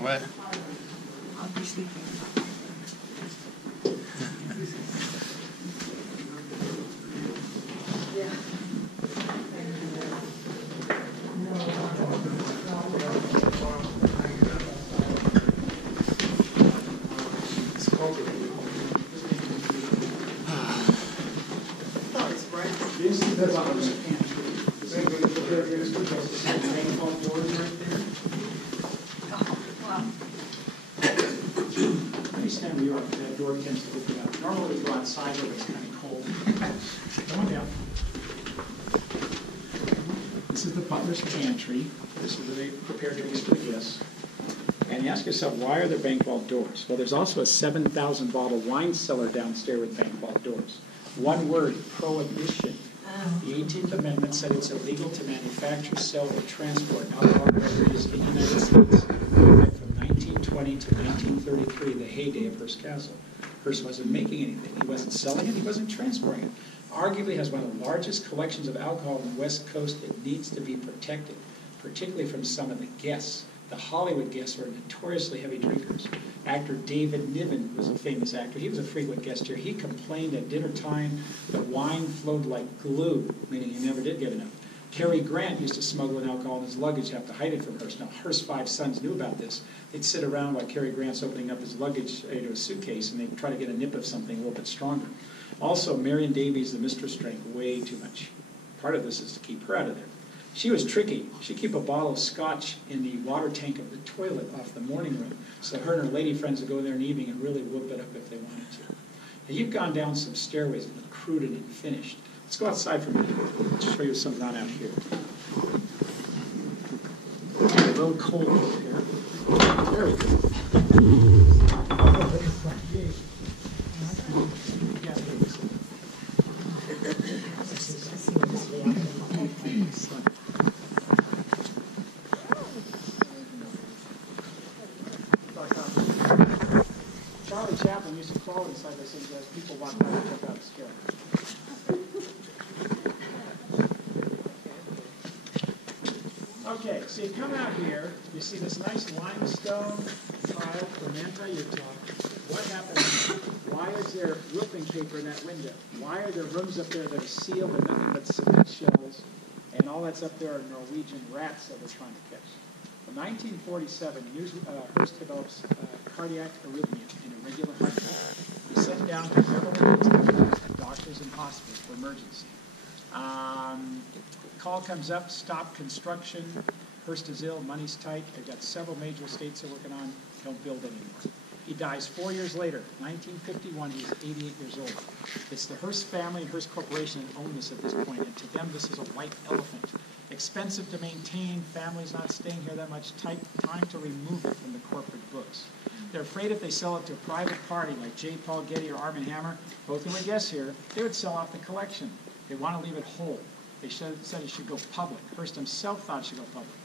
What? I'll be sleeping. That's on the pantry. Does anybody prepare to get a rainfall doors right there? Wow. Anytime we are, that door tends to open up. Normally we go outside where it's kind of cold. Come on down. This is the butler's pantry. This is where they prepare drinks for the guests. And you ask yourself, why are there bank vault doors? Well, there's also a 7,000 bottle wine cellar downstairs with bank vault doors. One word, prohibition. The 18th Amendment said it's illegal to manufacture, sell, or transport alcohol beverages in the United States. From 1920 to 1933, the heyday of Hearst Castle. Hearst wasn't making anything. He wasn't selling it. He wasn't transporting it. Arguably has one of the largest collections of alcohol on the West Coast. It needs to be protected, particularly from some of the guests. The Hollywood guests were notoriously heavy drinkers. Actor David Niven was a famous actor. He was a frequent guest here. He complained at dinner time that wine flowed like glue, meaning he never did get enough. Cary Grant used to smuggle in alcohol in his luggage, have to hide it from Hearst. Now, Hearst's 5 sons knew about this. They'd sit around while Cary Grant's opening up his luggage into a suitcase, and they'd try to get a nip of something a little bit stronger. Also, Marion Davies, the mistress, drank way too much. Part of this is to keep her out of there. She was tricky. She'd keep a bottle of scotch in the water tank of the toilet off the morning room, so her and her lady friends would go in there in the evening and really whoop it up if they wanted to. Now, you've gone down some stairways that look crude and finished. Let's go outside for a minute. I'll show you something on out here. It's a little cold up here. Very good. Charlie Chaplin used to crawl inside this thing as people walk by and jump out of scare. Okay, so you come out here, you see this nice limestone tile Clementa, Utah. What happened? Why is there roofing paper in that window? Why are there rooms up there that are sealed and nothing but cement shells? And all that's up there are Norwegian rats that we're trying to catch. In 1947, Hearst develops cardiac arrhythmia and irregular heartbeat. He's sent down to several doctors and hospitals for emergency. Call comes up, stop construction. Hearst is ill, money's tight. They've got several major estates they're working on. Don't build anymore. He dies 4 years later, 1951. He's 88 years old. It's the Hearst family and Hearst Corporation that own this at this point, and to them this is a white elephant. Expensive to maintain, families not staying here that much, time to remove it from the corporate books. They're afraid if they sell it to a private party like J. Paul Getty or Arm & Hammer, both who would guess here, they would sell off the collection. They want to leave it whole. They said it should go public. Hearst himself thought it should go public.